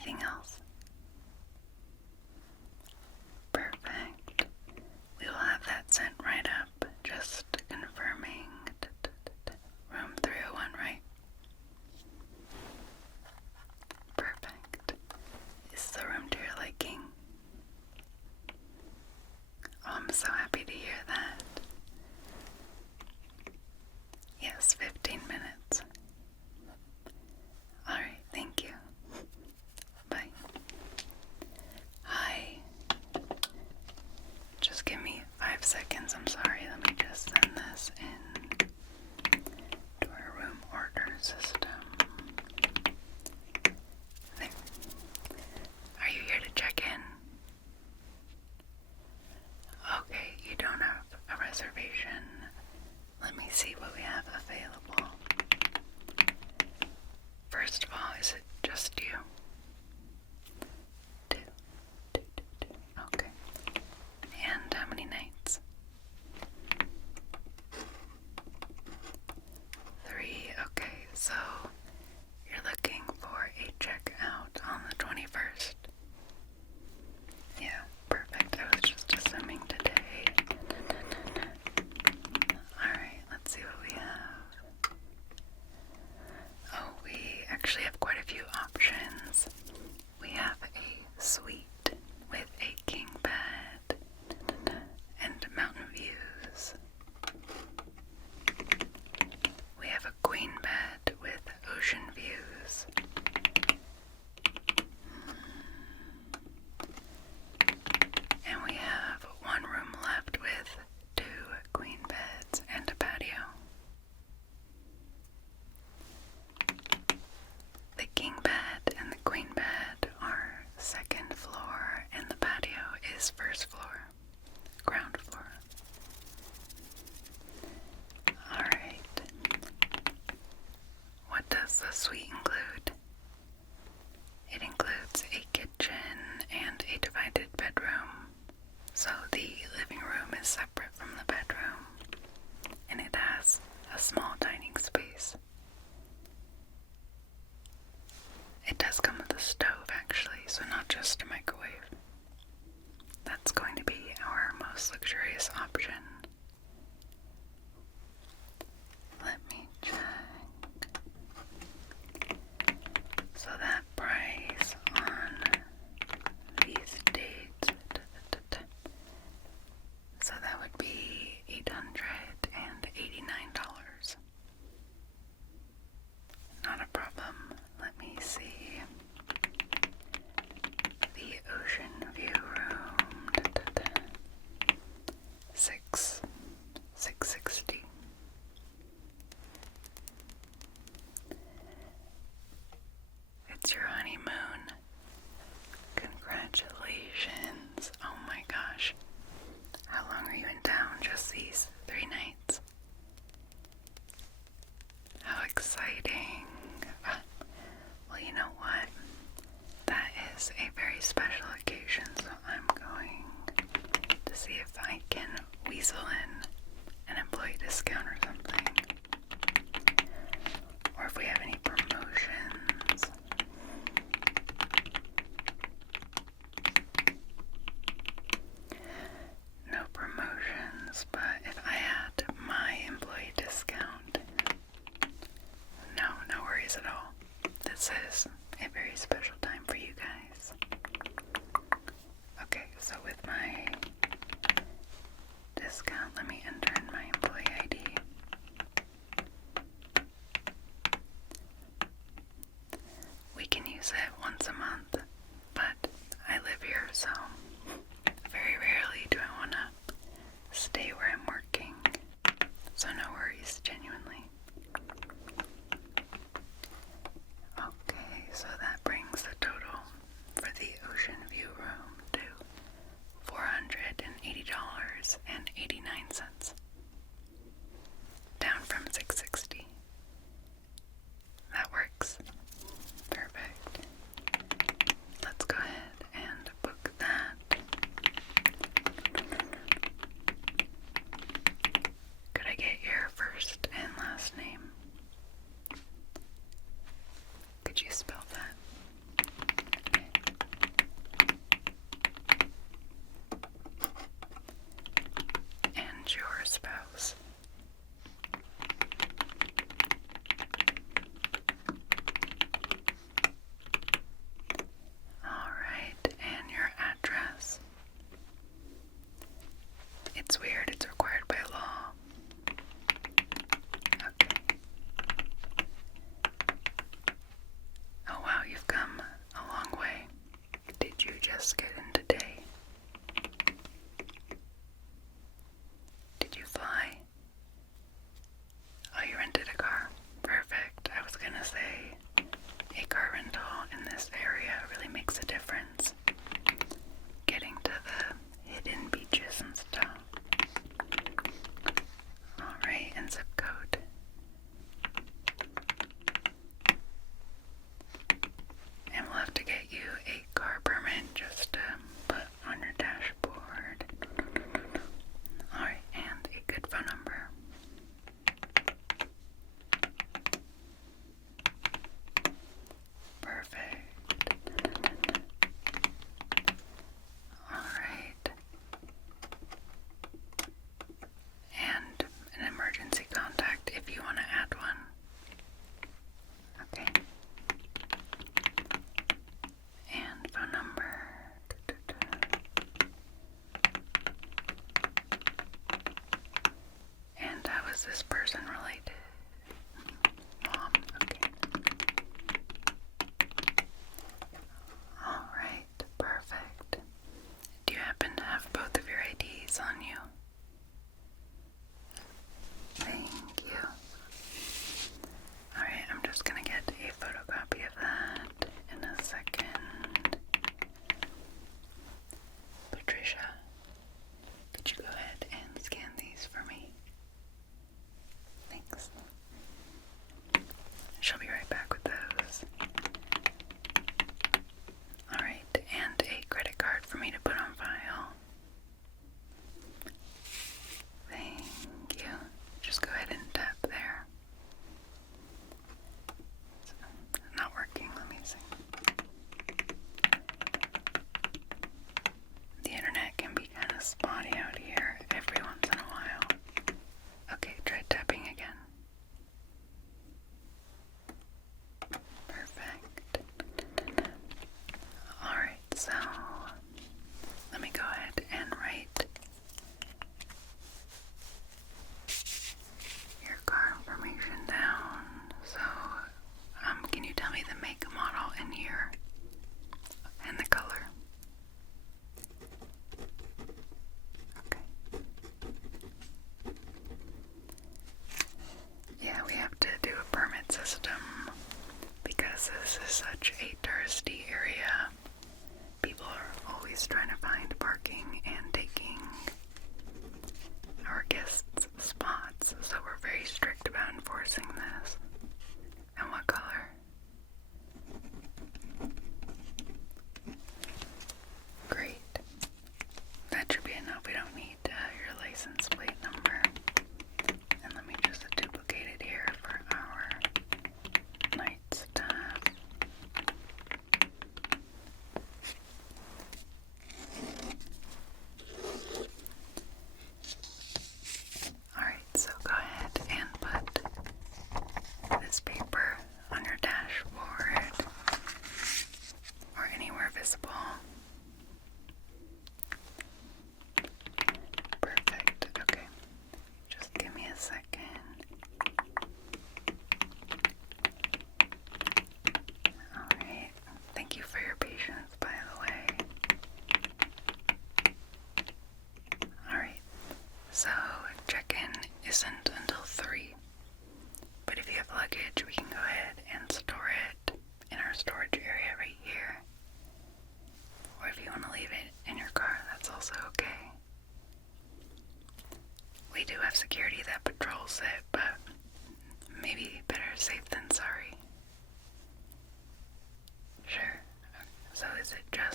Anything else? Perfect. We will have that sent right up. Just confirming. Room 301, right? Perfect. Is the room to your liking? Oh, I'm so happy to hear that. Yes, 15 minutes. Alright, thank you. Bye. Hi. Just give me 5 seconds, I'm sorry. Let me just send this in to our room order system. There. Are you here to check in? Okay, you don't have a reservation. Let me see what we have available. First of all, is it just you? Two. Okay. And how many nights? 3. Okay, so you're looking for a checkout on the 21st. Yeah, perfect. I was just assuming today. Alright, let's see what we have. Oh, we actually have quite a few options. We have a suite with a king bed and mountain views. We have a queen bed with ocean views. And we have one room left with 2 queen beds and a patio. The king bed and the queen bed are 2nd floor, and the patio is 1st floor, ground floor. Alright. What does the suite include? It includes a kitchen and a divided bedroom. So the living room is separate from the bedroom, and it has a small dining space. It does come with a stove actually, so not just a microwave. That's going to be our most luxurious option. Let me check. So that price on these dates, so that would be $889. Not a problem. Let me see. The ocean view room. 660. It's your honeymoon. Congratulations. Oh my gosh. How long are you in town? Just these 3 nights? How exciting. Well, you know what? That is a very special occasion, so I'm going to see if I can weasel in an employee discount or something. Or if we have any promotions. No promotions, but if I had my employee discount, no worries at all. This is a very special time for you guys. Okay, so with my discount, let me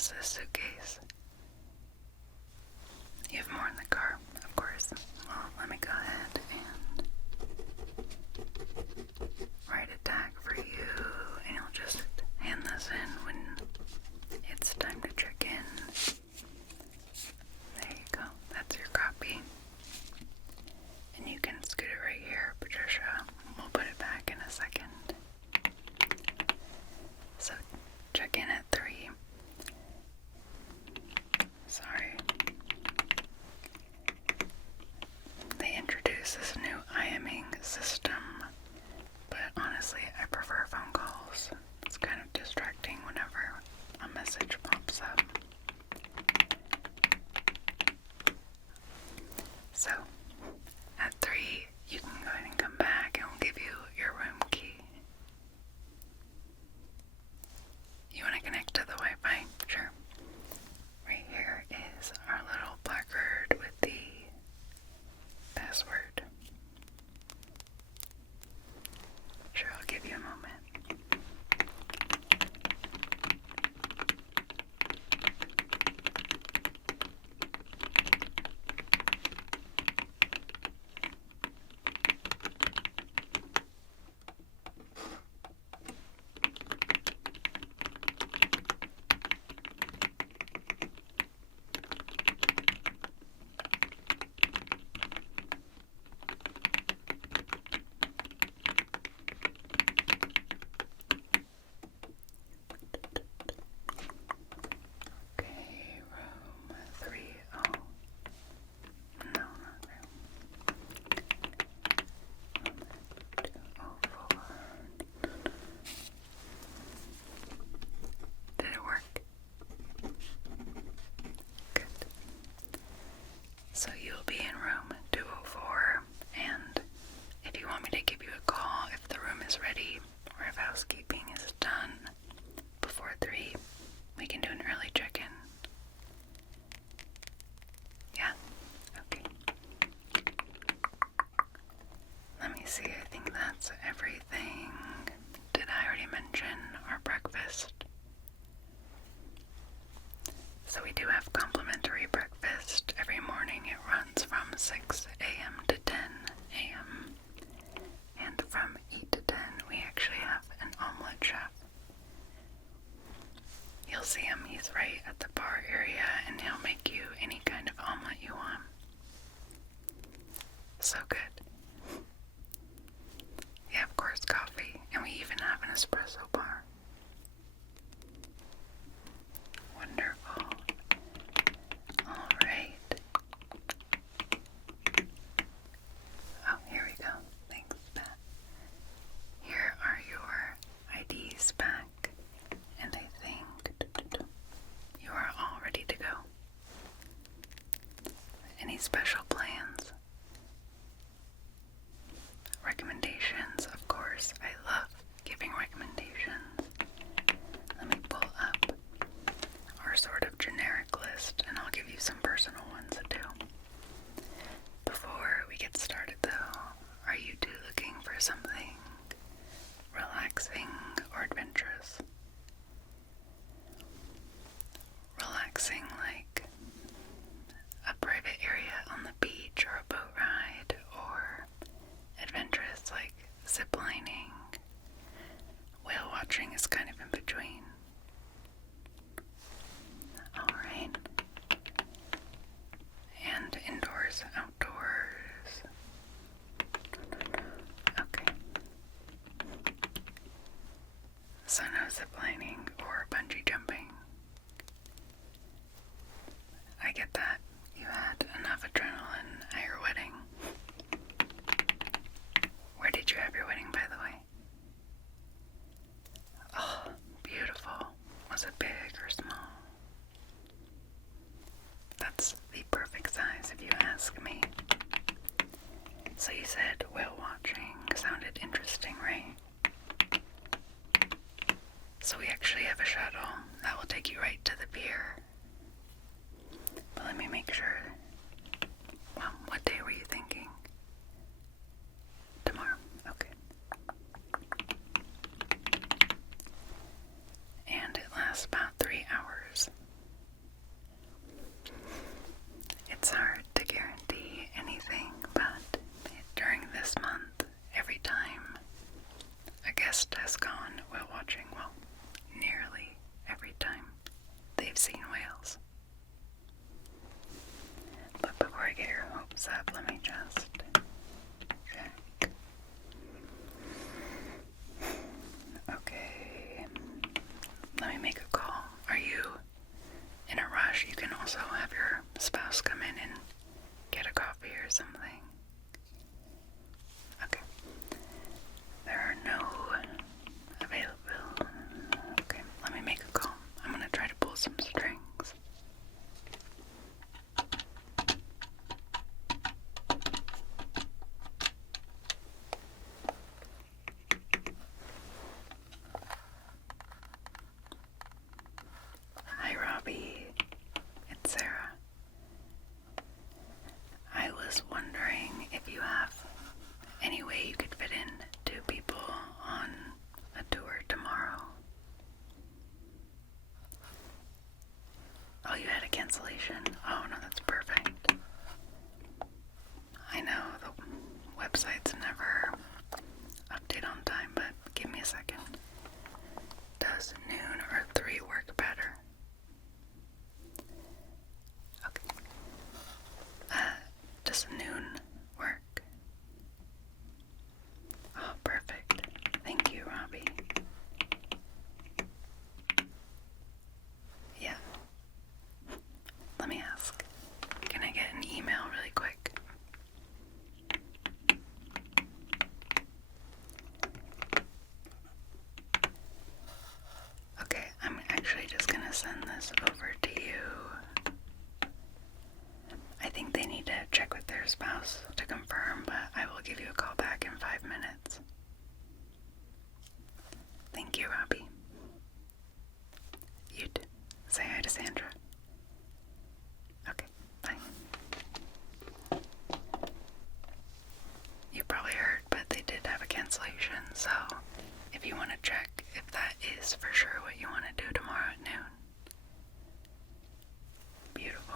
was this suitcase? You have more in the car, of course. Well, let me go ahead and write a tag for you, and you'll just hand this in when it's time to check in. There you go. That's your copy. And you can scoot it right here, Patricia. We'll put it back in a second. So, check in at 3. Sorry. They introduced this new IMing system, but honestly, I prefer phone calls. It's kind of distracting whenever a message pops up. So, at 3, you can go ahead and come back and we'll give you your room key. You want to connect to the Wi-Fi? Sure. Right here is our little placard with the password. Sure, I'll give you a moment. Okay, room 30. No, not room. 204. Did it work? Good. So you'll be in room 204, and if you want me to give you a call if the room is ready or if housekeeping is done before 3, we can do an early check-in. Yeah? Okay. Let me see, I think that's everything. Did I already mention our breakfast? So we do have complimentary breakfast every morning. It runs from 6 a.m. to 10 a.m. And from 8 to 10, we actually have an omelet chef. You'll see him, he's right at the bar area, and he'll make you any kind of omelet you want. So good. Yeah, of course, coffee, and we even have an espresso bar. Wonderful. Alright. Oh, here we go. Thanks, Pat. Here are your IDs back, and I think you are all ready to go. Any special plans? Recommendations, of course. I love giving recommendations. Let me pull up our sort of generic list, and I'll give you some personal ones too. Before we get started though, are you two looking for something relaxing or adventurous? Relaxing like a private area on the beach or a boat ride, or adventurous like ziplining. Whale watching is kind of in between. Alright. And indoors, outdoors. Okay. So no ziplining or bungee jumping. I get that. You had enough adrenaline at your wedding. Where did you have your wedding, by the way? Oh, beautiful. Was it big or small? That's the perfect size if you ask me. So you said whale watching sounded interesting, right? So we actually have a shuttle that will take you right to the pier. But let me make sure. Well, what day were you thinking? Tomorrow. Okay. And it lasts about 3 hours. cancellation. Oh no, that's perfect. I know the websites never update on time, but give me a second. Does noon or 3 work better? Okay. Does noon work? Oh, perfect. Thank you, Robbie. Yeah. Let me ask. Can I get an email really quick? Okay, I'm actually just gonna send this over to you. I think they need to check with their spouse to confirm, but I will give you a call back in 5 minutes. Thank you, Robbie. You too. Say hi to Sandra. Okay, bye. You probably heard, but they did have a cancellation, so if you want to check if that is for sure what you want to do tomorrow at noon. Beautiful.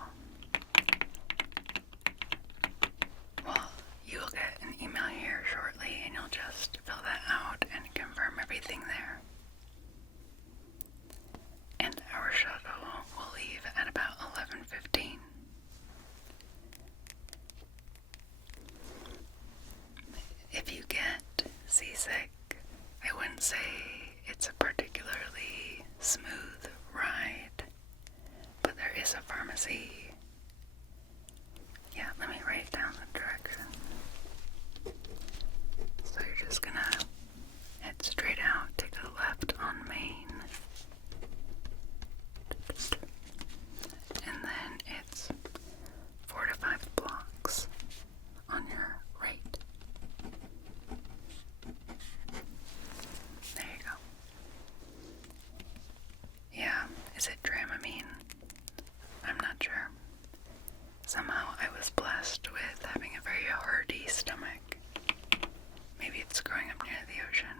Well, you'll get an email here shortly, and you'll just fill that out and confirm everything there. And our shuttle will leave at about 11:15. If you get seasick, I wouldn't say it's a particularly smooth ride, but there is a pharmacy. Yeah, let me write down the direction. So you're just gonna head straight out, take the left on Main, and then it's 4 to 5 blocks on your right. There you go. Yeah, is it Dramamine? I'm not sure. Somehow I was blessed with having a very hearty stomach. Maybe it's growing up near the ocean.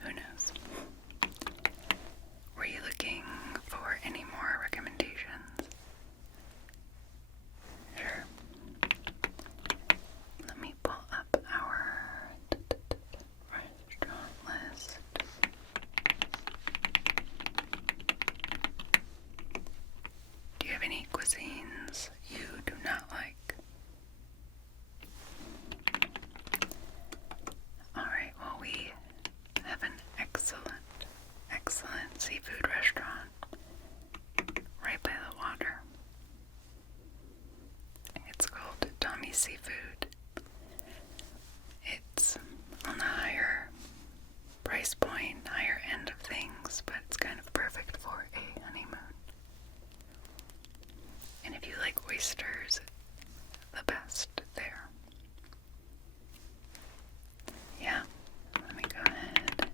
Who knows? Were you looking for any more recommendations? Sure. Let me pull up our restaurant list. Do you have any cuisines you do not like? Alright, well, we have an excellent seafood restaurant right by the water. It's called Tommy's Seafood. It's on the higher price point, higher end of things, but it's kind of perfect for a honeymoon. And if you like oysters, the best there. Yeah, let me go ahead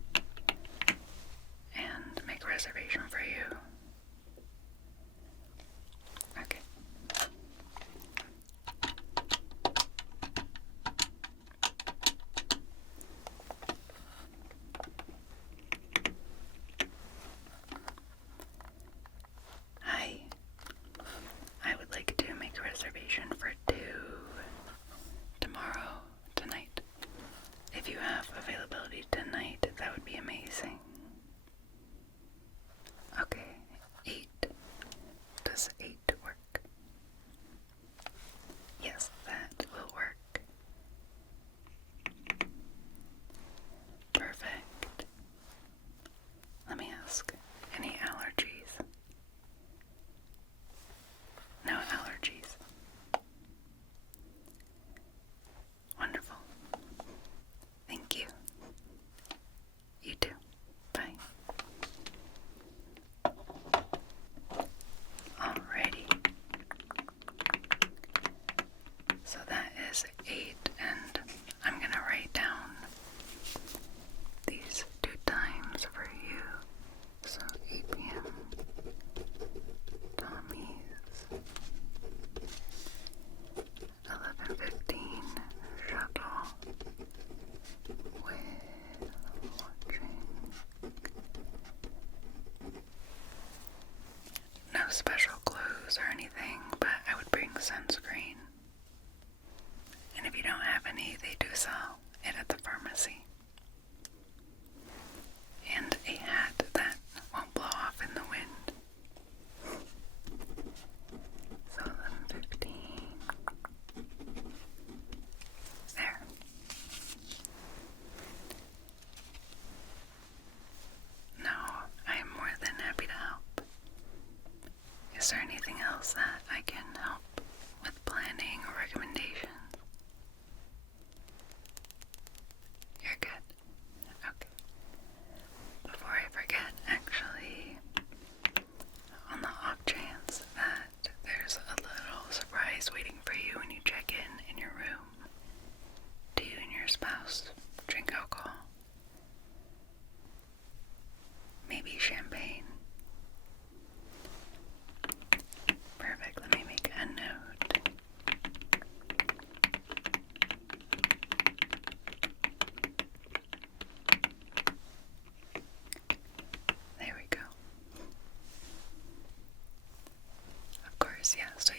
and make a reservation for you. Okay. Hi. I would like to make a reservation for 2 tonight. If you have availability tonight, that would be amazing. Okay, 8. Does 8 work? Yes, that will work. Perfect. Let me ask, any allergies? No allergies. Wonderful. Thank you. You too. Bye. Alrighty. So that is 8, and I'm gonna write down these 2 times for you. So 8 p.m. Tommy's, 11:15 shuttle with watching. No special clues. sunscreen. And if you don't have any, they do sell it at the pharmacy. And a hat that won't blow off in the wind. So then 15. There. No, I am more than happy to help. Is there anything else that I can help with planning or recommendations? You're good. Okay. Before I forget, actually, on the off chance that there's a little surprise waiting for you when you check in your room, do you and your spouse drink alcohol? Maybe champagne? Perfect, let me make a note. There we go. Of course, yeah, so